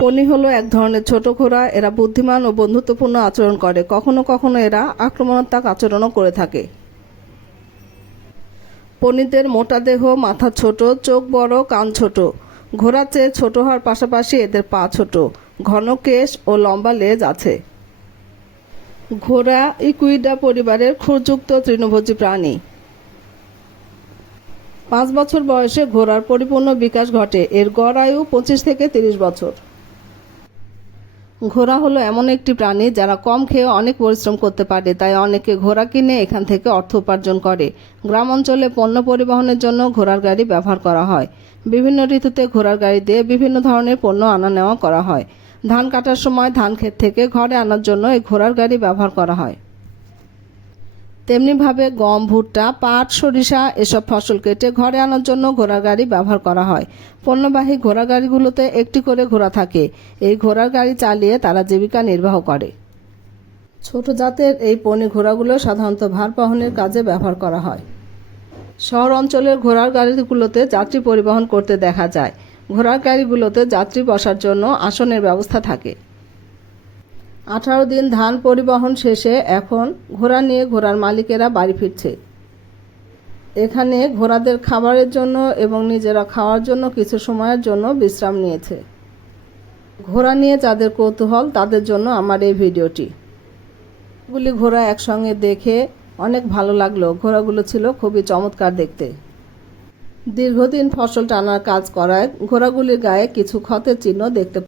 পনি হলো এক ধরনের ছোট ঘোড়া। এরা বুদ্ধিমান ও বন্ধুত্বপূর্ণ আচরণ করে। কখনো কখনো এরা আক্রমণাত্মক আচরণও করে থাকে। পনিদের মোটা দেহ, মাথা ছোট, চোখ বড়, কান ছোট। ঘোড়ার চেয়ে ছোট হওয়ার পাশাপাশি এদের পা ছোট, ঘন কেশ ও লম্বা লেজ আছে। ঘোড়া ইকুইডা পরিবারের খুরযুক্ত তৃণভোজী প্রাণী। 5 বছর বয়সে ঘোড়ার পরিপূর্ণ বিকাশ ঘটে। এর গড় আয়ু 25 থেকে 30 বছর। ঘোড়া হলো এমন একটি প্রাণী যারা কম খেয়ে অনেক পরিশ্রম করতে পারে, তাই অনেকে ঘোড়া কিনে এখান থেকে অর্থ উপার্জন করে। গ্রাম অঞ্চলে পণ্য পরিবহনের জন্য ঘোড়ার গাড়ি ব্যবহার করা হয়। বিভিন্ন ঋতুতে ঘোড়ার গাড়ি দিয়ে বিভিন্ন ধরনের পণ্য আনা নেওয়া করা হয়। ধান কাটার সময় ধান ক্ষেত থেকে ঘরে আনার জন্য এই ঘোড়ার গাড়ি ব্যবহার করা হয়। তেমনিভাবে গম, ভুট্টা, পাট, সরিষা এসব ফসল কেটে ঘরে আনার জন্য ঘোড়ার গাড়ি ব্যবহার করা হয়। পণ্যবাহী ঘোড়া গাড়িগুলোতে একটি করে ঘোড়া থাকে। এই ঘোড়ার গাড়ি চালিয়ে তারা জীবিকা নির্বাহ করে। ছোট জাতের এই পনি ঘোড়াগুলো সাধারণত ভার বহনের কাজে ব্যবহার করা হয়। শহর অঞ্চলের ঘোড়ার গাড়িগুলোতে যাত্রী পরিবহন করতে দেখা যায়। ঘোড়ার গাড়িগুলোতে যাত্রী বসার জন্য আসনের ব্যবস্থা থাকে। 18 দিন ধান পরিবহন শেষে এখন ঘোড়া নিয়ে ঘোড়ার মালিকেরা বাড়ি ফিরছে। এখানে ঘোড়াদের খাবারের জন্য এবং নিজেরা খাওয়ার জন্য কিছু সময়ের জন্য বিশ্রাম নিয়েছে। ঘোড়া নিয়ে যাদের কৌতূহল তাদের জন্য আমার এই ভিডিওটি। গুলি ঘোড়া একসঙ্গে দেখে অনেক ভালো লাগলো। ঘোড়াগুলো ছিল খুবই চমৎকার দেখতে। দীর্ঘদিন ফসল টানার কাজ করায় ঘোড়াগুলির গায়ে কিছু ক্ষতের চিহ্ন দেখতে